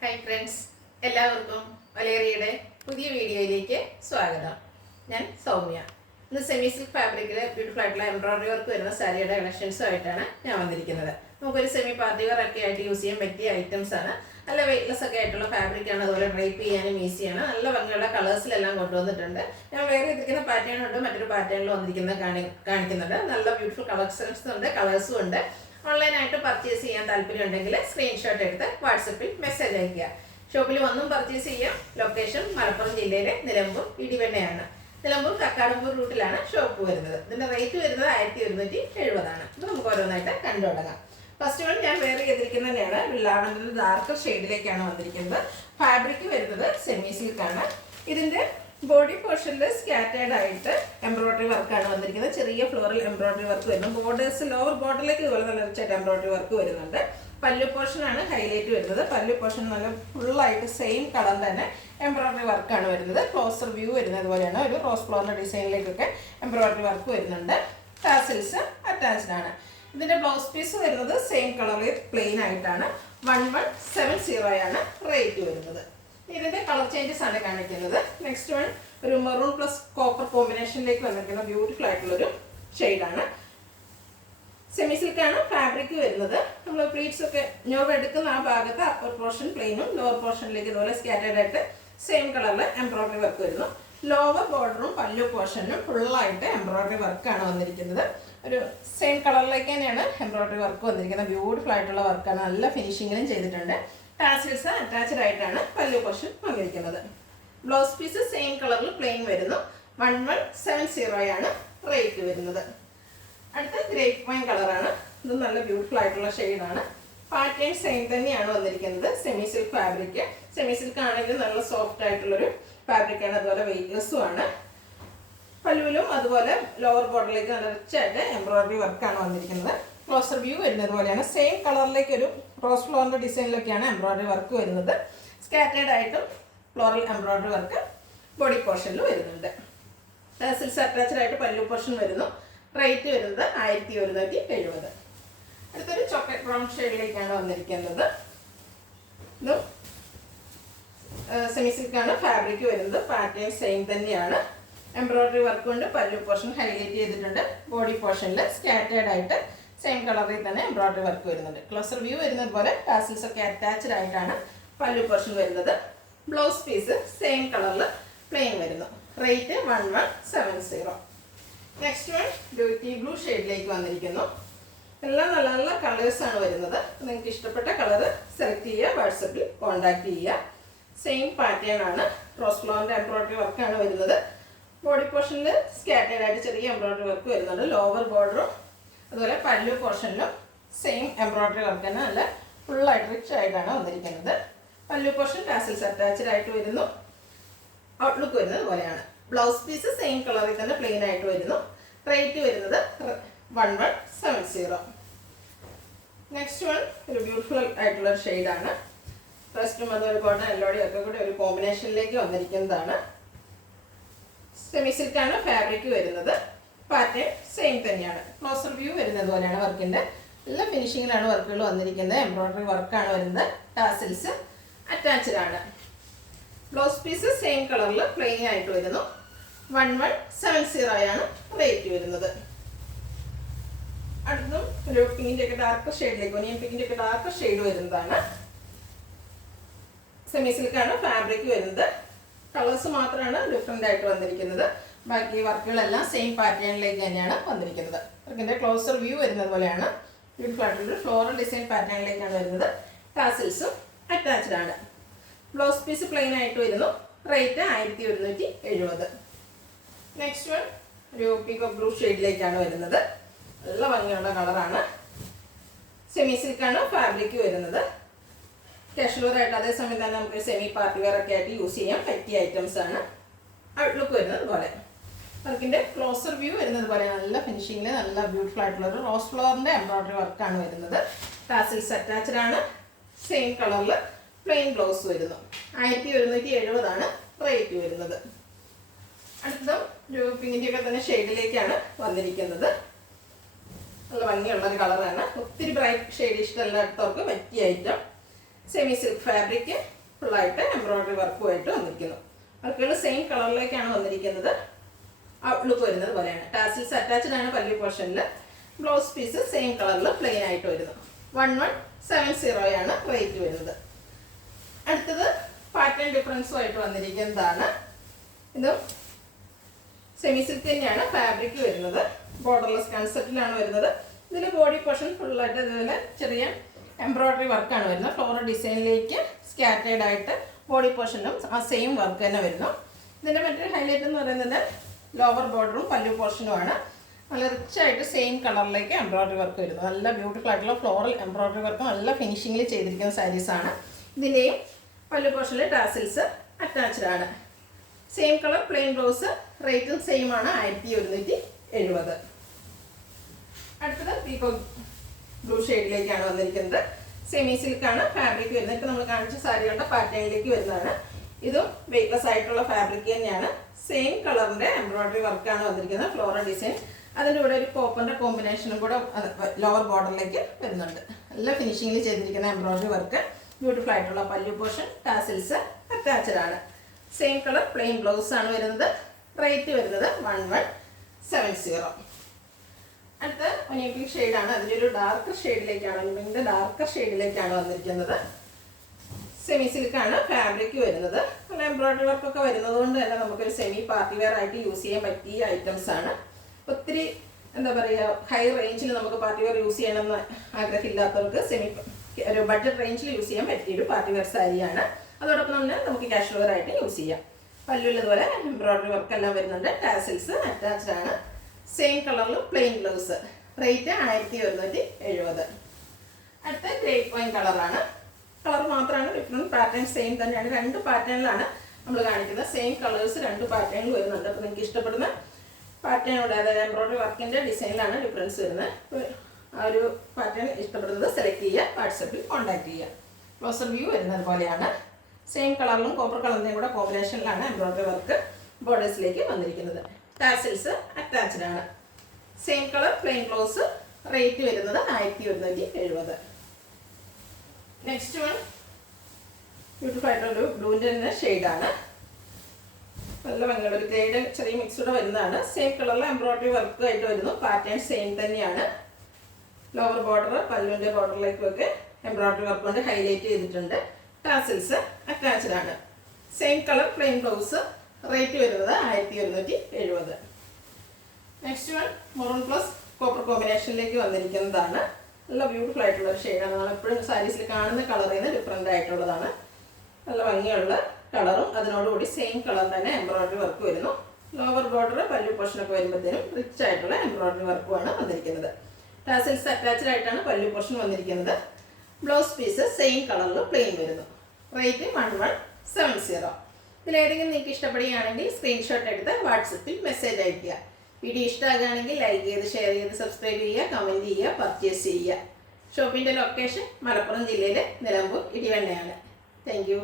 Hi friends, എല്ലാവർക്കും വലേറിയയുടെ പുതിയ വീഡിയോയിലേക്ക് സ്വാഗതം. ഞാൻ സൗമ്യ. ഇന്ന് സെമി സിൽക്ക് ഫാബ്രിക്കിൽ ബ്യൂട്ടിഫുൾ ആയിട്ടുള്ള എംബ്രോയിഡറി വർക്ക് വരുന്ന സാരിയുടെ കളക്ഷൻസുമായിട്ടാണ് ഞാൻ വന്നിരിക്കുന്നത്. നമുക്കൊരു സെമി പാർട്ടി വെയർ ഒക്കെ ആയിട്ട് യൂസ് ചെയ്യാൻ പറ്റിയ ഐറ്റംസ് ആണ്. നല്ല വെയ്റ്റ്ലെസ് ഒക്കെ ആയിട്ടുള്ള ഫാബ്രിക്കാണ്. അതുപോലെ ഡ്രൈപ്പ് ചെയ്യാനും ഈസിയാണ്. നല്ല ഭംഗിയുള്ള കളേഴ്സിലെല്ലാം കൊണ്ടുവന്നിട്ടുണ്ട്. ഞാൻ വേറെ ഇരിക്കുന്ന പാറ്റേൺ ഉണ്ട്, മറ്റൊരു പാറ്റേണിൽ വന്നിരിക്കുന്നത് കാണിക്കുന്നുണ്ട്. നല്ല ബ്യൂട്ടിഫുൾ കളക്ഷൻസ് ഉണ്ട്, കളേഴ്സും ഉണ്ട്. ഓൺലൈനായിട്ട് പർച്ചേസ് ചെയ്യാൻ താല്പര്യം ഉണ്ടെങ്കിൽ സ്ക്രീൻഷോട്ട് എടുത്ത് വാട്സപ്പിൽ മെസ്സേജ് അയയ്ക്കുക. ഷോപ്പിൽ വന്നും പർച്ചേസ് ചെയ്യാം. ലൊക്കേഷൻ മലപ്പുറം ജില്ലയിലെ നിലമ്പൂർ ഇടിവണ്ണയാണ്. നിലമ്പൂർ കക്കാടമ്പൂർ റൂട്ടിലാണ് ഷോപ്പ് വരുന്നത്. ഇതിന്റെ റേറ്റ് വരുന്നത് 1170 ഇത് നമുക്ക് ഓരോന്നായിട്ട് കണ്ടു തുടങ്ങാം. ഫസ്റ്റ് വൺ ഞാൻ വേറെ ചെയ്തിരിക്കുന്നതന്നെയാണ്. ലാവൻഡർ ഡാർക്ക് ഷെയ്ഡിലേക്കാണ് വന്നിരിക്കുന്നത്. ഫാബ്രിക് വരുന്നത് സെമി സിൽക്ക് ആണ്. ഇതിന്റെ ബോഡി പോർഷനിൽ സ്കാറ്റേഡ് ആയിട്ട് എംബ്രോയിഡറി വർക്കാണ് വന്നിരിക്കുന്നത്. ചെറിയ ഫ്ലോറൽ എംബ്രോയിഡറി വർക്ക് വരുന്നു. ബോർഡേഴ്സ് ലോവർ ബോർഡറിലേക്ക് ഇതുപോലെ നല്ല റിച്ചായിട്ട് എംബ്രോയിഡറി വർക്ക് വരുന്നുണ്ട്. പല്ലു പോർഷനാണ് ഹൈലൈറ്റ് വരുന്നത്. പല്ലു പോർഷൻ നല്ല ഫുള്ളായിട്ട് സെയിം കളർ തന്നെ എംബ്രോയിഡറി വർക്കാണ് വരുന്നത്. ക്ലോസർ വ്യൂ വരുന്നത് പോലെയാണ്. ഒരു റോസ് ഫ്ലോറിന്റെ ഡിസൈനിലേക്കൊക്കെ എംബ്രോയിഡറി വർക്ക് വരുന്നുണ്ട്. ടാസിൽസ് അറ്റാച്ച്ഡ് ആണ്. ഇതിന്റെ ബ്ലൗസ് പീസ് വരുന്നത് സെയിം കളറിൽ പ്ലെയിൻ ആയിട്ടാണ്. 1170 ആണ് റേറ്റ് വരുന്നത്. ഇതിന്റെ കളർ ചേഞ്ചസ് ആണ് കാണിക്കുന്നത്. നെക്സ്റ്റ് വൺ ഒരു മെറൂൺ പ്ലസ് കോപ്പർ കോമ്പിനേഷനിലേക്ക് വന്നിരിക്കുന്ന ബ്യൂട്ടിഫുൾ ആയിട്ടുള്ളൊരു ഷെയ്ഡാണ്. സെമി സിൽക്ക് ആണ് ഫാബ്രിക് വരുന്നത്. നമ്മൾ പ്ലീറ്റ്സ് ഒക്കെ ഞോവ് എടുക്കുന്ന ആ ഭാഗത്ത് അപ്പർ പോർഷൻ പ്ലെയിനും ലോവർ പോർഷനിലേക്ക് ഇതുപോലെ സ്കാറ്റേഡ് ആയിട്ട് സെയിം കളറിൽ എംബ്രോയിഡറി വർക്ക് വരുന്നു. ലോവർ ബോർഡറും പല്ലു പോർഷനും ഫുള്ളായിട്ട് എംബ്രോയിഡറി വർക്കാണ് വന്നിരിക്കുന്നത്. ഒരു സെയിം കളറിലേക്ക് തന്നെയാണ് എംബ്രോയിഡറി വർക്ക് വന്നിരിക്കുന്നത്. ബ്യൂട്ടിഫുൾ ആയിട്ടുള്ള വർക്കാണ്. നല്ല ഫിനിഷിങ്ങിലും ചെയ്തിട്ടുണ്ട്. ടാസിൽസ് അറ്റാച്ച്ഡ് ആയിട്ടാണ് പല്ലു പോർഷൻ വന്നിരിക്കുന്നത്. ബ്ലൗസ് പീസ് സെയിം കളറിൽ പ്ലെയിൻ വരുന്നു. 1170 ആണ് റേറ്റ് വരുന്നത്. അടുത്ത ഗ്രേപ്പ് വൈൻ കളറാണ്. ഇത് നല്ല ബ്യൂട്ടിഫുൾ ആയിട്ടുള്ള ഷെയ്ഡാണ്. പാറ്റേൺ സെയിം തന്നെയാണ് വന്നിരിക്കുന്നത്. Semi silk fabric. Semi silk ആണെങ്കിൽ നല്ല സോഫ്റ്റ് ആയിട്ടുള്ളൊരു ഫാബ്രിക്കാണ്. അതുപോലെ വെയ്റ്റ്ലെസ്സും ആണ്. പല്ലുവിലും അതുപോലെ ലോവർ ബോർഡറിലേക്ക് നല്ല റിച്ചായിട്ട് എംബ്രോയിഡറി വർക്കാണ് വന്നിരിക്കുന്നത്. ക്ലോസർ വ്യൂ വരുന്നത് പോലെയാണ്. സെയിം കളറിലേക്ക് ഒരു റോസ് ഫ്ലോറിന്റെ ഡിസൈനിലൊക്കെയാണ് എംബ്രോയിഡറി വർക്ക് വരുന്നത്. സ്കാറ്റേഡ് ആയിട്ടും ഫ്ലോറൽ എംബ്രോയിഡറി വർക്ക് ബോഡി പോർഷനിൽ വരുന്നുണ്ട്. ടാസിൽസ് അറ്റാച്ച്ഡ് ആയിട്ട് പല്ലു പോർഷൻ വരുന്നു. റേറ്റ് വരുന്നത് 1170. അടുത്തൊരു ചോക്ലേറ്റ് ബ്രൗൺ ഷെയ്ഡിലേക്കാണ് വന്നിരിക്കുന്നത്. ഇതും സെമി സിൽക്കാണ് ഫാബ്രിക് വരുന്നത്. പാറ്റേൺ സെയിം തന്നെയാണ്. എംബ്രോയിഡറി വർക്ക് കൊണ്ട് പല്ലു പോർഷൻ ഹൈലൈറ്റ് ചെയ്തിട്ടുണ്ട്. ബോഡി പോർഷനിൽ സ്കാറ്റേഡ് ആയിട്ട് സെയിം കളറിൽ തന്നെ എംബ്രോയിഡറി വർക്ക് വരുന്നുണ്ട്. ക്ലോസർ വ്യൂ വരുന്നത് പോലെ ടാസിൽസ് ഒക്കെ അറ്റാച്ച്ഡ് ആയിട്ടാണ് പല്ലു പോർഷൻ വരുന്നത്. ബ്ലൗസ് പീസ് സെയിം കളറിൽ പ്ലെയിൻ വരുന്നു. റേറ്റ് 1170. നെക്സ്റ്റ് വൺ ഡ്യൂട്ടി ബ്ലൂ ഷെയ്ഡിലേക്ക് വന്നിരിക്കുന്നു. എല്ലാം നല്ല നല്ല കളേഴ്സാണ് വരുന്നത്. നിങ്ങൾക്ക് ഇഷ്ടപ്പെട്ട കളർ സെലക്ട് ചെയ്യുക. വാട്സപ്പിൽ കോൺടാക്ട് ചെയ്യുക. സെയിം പാറ്റേൺ ആണ്. റോസ് ഫ്ലോറിൻ്റെ എംബ്രോയിഡറി വർക്കാണ് വരുന്നത്. ബോഡി പോർഷനിൽ സ്കാറ്റേഡ് ആയിട്ട് ചെറിയ എംബ്രോയിഡറി വർക്ക് വരുന്നുണ്ട്. ലോവർ ബോർഡറും അതുപോലെ പല്ലു പോർഷനിലും സെയിം എംബ്രോയിഡറി വർക്ക് തന്നെ നല്ല ഫുള്ളായിട്ട് റിച്ച് ആയിട്ടാണ് വന്നിരിക്കുന്നത്. പല്ലു പോർഷൻ ടാസിൽസ് അറ്റാച്ച്ഡ് ആയിട്ട് വരുന്നു. ഔട്ട്ലുക്ക് വരുന്നത് പോലെയാണ്. ബ്ലൗസ് പീസ് സെയിം കളറിൽ തന്നെ പ്ലെയിൻ ആയിട്ട് വരുന്നു. റേറ്റ് വരുന്നത് 1170. നെക്സ്റ്റ് വൺ ഒരു ബ്യൂട്ടിഫുൾ ആയിട്ടുള്ള ഒരു ഷെയ്ഡാണ്. ഫസ്റ്റും അതുപോലെ കോട്ടൺ എല്ലോടിയും ഒക്കെ കൂടി ഒരു കോമ്പിനേഷനിലേക്ക് വന്നിരിക്കുന്നതാണ്. സെമി സിൽക്കാണ് ഫാബ്രിക് വരുന്നത്. പാറ്റേൺ സെയിം തന്നെയാണ്. ക്ലോസർ വ്യൂ വരുന്നത് പോലെയാണ് വർക്കിൻ്റെ. എല്ലാ ഫിനിഷിങ്ങിലാണ് വർക്കുകൾ വന്നിരിക്കുന്നത്. എംബ്രോയിഡറി വർക്കാണ് വരുന്നത്. ടാസിൽസ് അറ്റാച്ച്ഡ് ആണ്. ബ്ലൗസ് പീസ് സെയിം കളറിൽ പ്ലെയിൻ ആയിട്ട് വരുന്നു. 1170 ആണ് റേറ്റ് വരുന്നത്. അടുത്തും ഒരു പിങ്കിൻ്റെ ഒക്കെ ഡാർക്ക് ഷെയ്ഡിലേക്ക് ഒനിയൻ പിങ്കിൻ്റെ ഒക്കെ ഡാർക്ക് ഷെയ്ഡ് വരുന്നതാണ്. സെമി സിൽക്കാണ് ഫാബ്രിക് വരുന്നത്. കളേഴ്സ് മാത്രമാണ് ഡിഫറെൻ്റ് ആയിട്ട് വന്നിരിക്കുന്നത്. ബാക്കി വർക്കുകളെല്ലാം സെയിം പാറ്റേണിലേക്ക് തന്നെയാണ് വന്നിരിക്കുന്നത്. വർക്കിൻ്റെ ക്ലോസർ വ്യൂ വരുന്നത് പോലെയാണ്. ബ്യൂട്ടിഫുൾ ആയിട്ടുള്ള ഫ്ലോറൽ ഡിസൈൻ പാറ്റേണിലേക്കാണ് വരുന്നത്. ടാസിൽസും അറ്റാച്ച്ഡ് ആണ്. ബ്ലൗസ് പീസ് പ്ലെയിൻ ആയിട്ട് വരുന്നു. റേറ്റ് 1170. നെക്സ്റ്റ് വൺ ഒരു പീകോക്ക് ബ്ലൂ ഷെയ്ഡിലേക്കാണ് വരുന്നത്. നല്ല ഭംഗിയുള്ള കളറാണ്. സെമി സിൽക്കാണ് ഫാബ്രിക് വരുന്നത്. കാഷ്വൽ ആയിട്ട് അതേസമയം തന്നെ നമുക്ക് സെമി പാർട്ടി വെയർ ഒക്കെ ആയിട്ട് യൂസ് ചെയ്യാൻ പറ്റിയ ഐറ്റംസ് ആണ്. ഔട്ട്ലുക്ക് വരുന്നത് പോലെ. വർക്കിൻ്റെ ക്ലോസർ വ്യൂ വരുന്നത് പോലെ നല്ല ഫിനിഷിങ്ങിൽ നല്ല ബ്യൂട്ടിഫുൾ ആയിട്ടുള്ള ഒരു റോസ് ഫ്ലവറിൻ്റെ എംബ്രോയിഡറി വർക്കാണ് വരുന്നത്. ടാസിൽസ് അറ്റാച്ച്ഡ് ആണ്. സെയിം കളറിൽ പ്ലെയിൻ ബ്ലൗസ് വരുന്നു. 1170 ആണ് റേറ്റ് വരുന്നത്. അടുത്തതും ഒരു പിങ്കിൻ്റെ ഒക്കെ തന്നെ ഷെയ്ഡിലേക്കാണ് വന്നിരിക്കുന്നത്. നല്ല ഭംഗിയുള്ള ഒരു കളറാണ്. ഒത്തിരി ബ്രൈറ്റ് ഷെയ്ഡ് ഇഷ്ടമല്ലാത്തവർക്ക് പറ്റിയ ഐറ്റം. സെമി സിൽക്ക് ഫാബ്രിക് ഫുള്ളായിട്ട് എംബ്രോയ്ഡറി വർക്കുമായിട്ട് വന്നിരിക്കുന്നു. വർക്കുകൾ സെയിം കളറിലേക്കാണ് വന്നിരിക്കുന്നത്. ഔട്ട്ലുക്ക് വരുന്നത് പോലെയാണ്. ടാസിൽസ് അറ്റാച്ച്ഡ് ആണ് പല്ലു പോർഷനിൽ. ബ്ലൗസ് പീസ് സെയിം കളറിൽ പ്ലെയിൻ ആയിട്ട് വരുന്നു. 1170 ആണ് റേറ്റ് വരുന്നത്. അടുത്തത് പാറ്റേൺ ഡിഫറൻസുമായിട്ട് വന്നിരിക്കുന്നതാണ്. ഇതും സെമി സിൽക്ക് തന്നെയാണ് ഫാബ്രിക് വരുന്നത്. ബോർഡർലെസ് കൺസെപ്റ്റിലാണ് വരുന്നത്. ഇതിൽ ബോഡി പോർഷൻ ഫുള്ളായിട്ട് ഇതുപോലെ ചെറിയ എംബ്രോയ്ഡറി വർക്കാണ് വരുന്നത്. ഫ്ലോറൽ ഡിസൈനിലേക്ക് സ്കാറ്റേഡ് ആയിട്ട് ബോഡി പോർഷനും ആ സെയിം വർക്ക് തന്നെ വരുന്നു. ഇതിൻ്റെ മറ്റൊരു ഹൈലൈറ്റ് എന്ന് പറയുന്നത് ലോവർ ബോർഡറും പല്ലു പോർഷനുമാണ്. നല്ല റിച്ചായിട്ട് സെയിം കളറിലേക്ക് എംബ്രോയ്ഡറി വർക്ക് വരുന്നു. നല്ല ബ്യൂട്ടിഫുൾ ആയിട്ടുള്ള ഫ്ലോറൽ എംബ്രോയ്ഡറി വർക്ക് നല്ല ഫിനിഷിങ്ങിൽ ചെയ്തിരിക്കുന്ന സാരീസാണ്. ഇതിൻ്റെയും പല്ലു പോർഷനിൽ ടാസിൽസ് അറ്റാച്ച്ഡ് ആണ്. Same colour plain blouse. റേറ്റും സെയിം ആണ് 1170. അടുത്തത് പീകോ ബ്ലൂ ഷെയ്ഡിലേക്കാണ് വന്നിരിക്കുന്നത്. സെമി സിൽക്കാണ് ഫാബ്രിക് വരുന്നത്. ഇപ്പോൾ നമ്മൾ കാണിച്ച സാരികളുടെ പാറ്റേണിലേക്ക് വരുന്നതാണ്. ഇതും വെയ്റ്റ്ലെസ് ആയിട്ടുള്ള ഫാബ്രിക് തന്നെയാണ്. സെയിം കളറിൻ്റെ എംബ്രോയ്ഡറി വർക്കാണ് വന്നിരിക്കുന്നത്. Floral design. അതിൻ്റെ കൂടെ ഒരു കോപ്പറിൻ്റെ കോമ്പിനേഷനും കൂടെ ലോവർ ബോർഡറിലേക്ക് വരുന്നുണ്ട്. നല്ല ഫിനിഷിങ്ങിൽ ചെയ്തിരിക്കുന്ന എംബ്രോയ്ഡറി വർക്ക്. ബ്യൂട്ടിഫുൾ ആയിട്ടുള്ള പല്ലു പോർഷൻ. ടാസിൽസ് അറ്റാച്ച്ഡ് ആണ്. സെയിം കളർ പ്ലെയിൻ ബ്ലൗസ് ആണ് വരുന്നത്. റേറ്റ് വരുന്നത് 1170. അടുത്ത ഒനിയൻ ഷെയ്ഡാണ്. അതിലൊരു ഡാർക്കർ ഷെയ്ഡിലേക്കാണ്, ഒനിയൻ്റെ ഡാർക്കർ ഷെയ്ഡിലേക്കാണ് വന്നിരിക്കുന്നത്. സെമി സിൽക്കാണ് ഫാബ്രിക് വരുന്നത്. നല്ല എംബ്രോയ്ഡറി വർക്കൊക്കെ വരുന്നത് കൊണ്ട് തന്നെ നമുക്കൊരു സെമി പാർട്ടി വെയർ ആയിട്ട് യൂസ് ചെയ്യാൻ പറ്റിയ ഐറ്റംസ് ആണ്. ഒത്തിരി എന്താ പറയുക, ഹൈ റേഞ്ചിൽ നമുക്ക് പാർട്ടി വെയർ യൂസ് ചെയ്യണമെന്ന് ആഗ്രഹമില്ലാത്തവർക്ക് ഒരു ബഡ്ജറ്റ് റേഞ്ചിൽ യൂസ് ചെയ്യാൻ പറ്റിയൊരു പാർട്ടി വെയർ സാരിയാണ്. അതോടൊപ്പം തന്നെ നമുക്ക് കാഷ്വൽ വെയർ ആയിട്ട് യൂസ് ചെയ്യാം. പല്ലുവിൽ ഇതുപോലെ എംബ്രോയ്ഡറി വർക്ക് എല്ലാം വരുന്നുണ്ട്. ടാസിൽസ് അറ്റാച്ച്ഡ് ആണ്. സെയിം കളറിൽ പ്ലെയിൻ ബ്ലൗസ്. റേറ്റ് 1170. അടുത്ത ഗ്രേപ്പ് വൈൻ കളറാണ്. കളർ മാത്രമാണ് ഡിഫറെൻറ്റ്. പാറ്റേൺ സെയിം തന്നെയാണ്. 2 പാറ്റേണിലാണ് നമ്മൾ കാണിക്കുന്നത്. സെയിം കളേഴ്സ് 2 പാറ്റേണിൽ വരുന്നുണ്ട്. അപ്പോൾ നിങ്ങൾക്ക് ഇഷ്ടപ്പെടുന്ന പാറ്റേണോടെ, അതായത് എംബ്രോയ്ഡറി വർക്കിൻ്റെ ഡിസൈനിലാണ് ഡിഫറൻസ് വരുന്നത്. ആ ഒരു പാറ്റേൺ ഇഷ്ടപ്പെടുന്നത് സെലക്ട് ചെയ്യുക, വാട്സപ്പിൽ കോൺടാക്ട് ചെയ്യുക. ക്ലോസർ വ്യൂ വരുന്നത് പോലെയാണ്. സെയിം കളറിലും കോപ്പർ കളറിൻ്റെയും കൂടെ കോമ്പിനേഷനിലാണ് എംബ്രോയ്ഡറി വർക്ക് ബോർഡേഴ്സിലേക്ക് വന്നിരിക്കുന്നത്. ടാസിൽസ് അറ്റാച്ച്ഡ് ആണ്. Same colour plain blouse. Rate വരുന്നത് 1170. നെക്സ്റ്റ് വൺ ബ്യൂട്ടിഫുൾ ആയിട്ടൊരു ബ്ലൂവിൻ്റെ തന്നെ ഷെയ്ഡാണ്. നല്ല ഭംഗിയുള്ള ഒരു ഗ്രേഡ് ചെറിയ മിക്സൂടെ വരുന്നതാണ്. സെയിം കളറിൽ എംബ്രോയ്ഡറി വർക്ക് ആയിട്ട് വരുന്നു. പാറ്റേൺ സെയിം തന്നെയാണ്. ലോവർ ബോർഡർ പല്ലുവിൻ്റെ ബോർഡറിലേക്കൊക്കെ എംബ്രോയ്ഡറി വർക്ക് കൊണ്ട് ഹൈലൈറ്റ് ചെയ്തിട്ടുണ്ട്. ടാസിൽസ് അറ്റാച്ച്ഡ് ആണ്. Same colour plain blouse. Rate വരുന്നത് 1170. Next one maroon plus copper കോമ്പിനേഷനിലേക്ക് വന്നിരിക്കുന്നതാണ്. നല്ല ബ്യൂട്ടിഫുൾ ആയിട്ടുള്ള ഒരു ഷെയ്ഡാണ്. നമ്മൾ എപ്പോഴും സാരീസിൽ കാണുന്ന കളറിൽ നിന്ന് ഡിഫറെൻ്റ് ആയിട്ടുള്ളതാണ്. നല്ല ഭംഗിയുള്ള കളറും അതിനോടുകൂടി സെയിം കളർ തന്നെ എംബ്രോയ്ഡറി വർക്ക് വരുന്നു. ലോവർ ബോർഡർ പല്ലു പോർഷനൊക്കെ വരുമ്പോഴത്തേനും റിച്ച് ആയിട്ടുള്ള എംബ്രോയ്ഡറി വർക്കുമാണ് വന്നിരിക്കുന്നത്. ടാസിൽസ് അറ്റാച്ച്ഡ് ആയിട്ടാണ് പല്ലു പോർഷൻ വന്നിരിക്കുന്നത്. ബ്ലൗസ് പീസ് സെയിം കളറിൽ പ്ലെയിൻ വരുന്നു. റേറ്റ് 1170. ഇതിലേതെങ്കിലും നിങ്ങൾക്ക് ഇഷ്ടപ്പെടുകയാണെങ്കിൽ സ്ക്രീൻഷോട്ട് എടുത്ത് വാട്സപ്പിൽ മെസ്സേജ് അയയ്ക്കുക. വീഡിയോ ഇഷ്ടമാകുകയാണെങ്കിൽ ലൈക്ക് ചെയ്ത്, ഷെയർ ചെയ്ത്, സബ്സ്ക്രൈബ് ചെയ്യുക, കമൻറ്റ് ചെയ്യുക, പർച്ചേസ് ചെയ്യുക. ഷോപ്പിൻ്റെ ലൊക്കേഷൻ മലപ്പുറം ജില്ലയിലെ നിലമ്പൂർ ഇടിവണ്ണയാണ്. Thank you.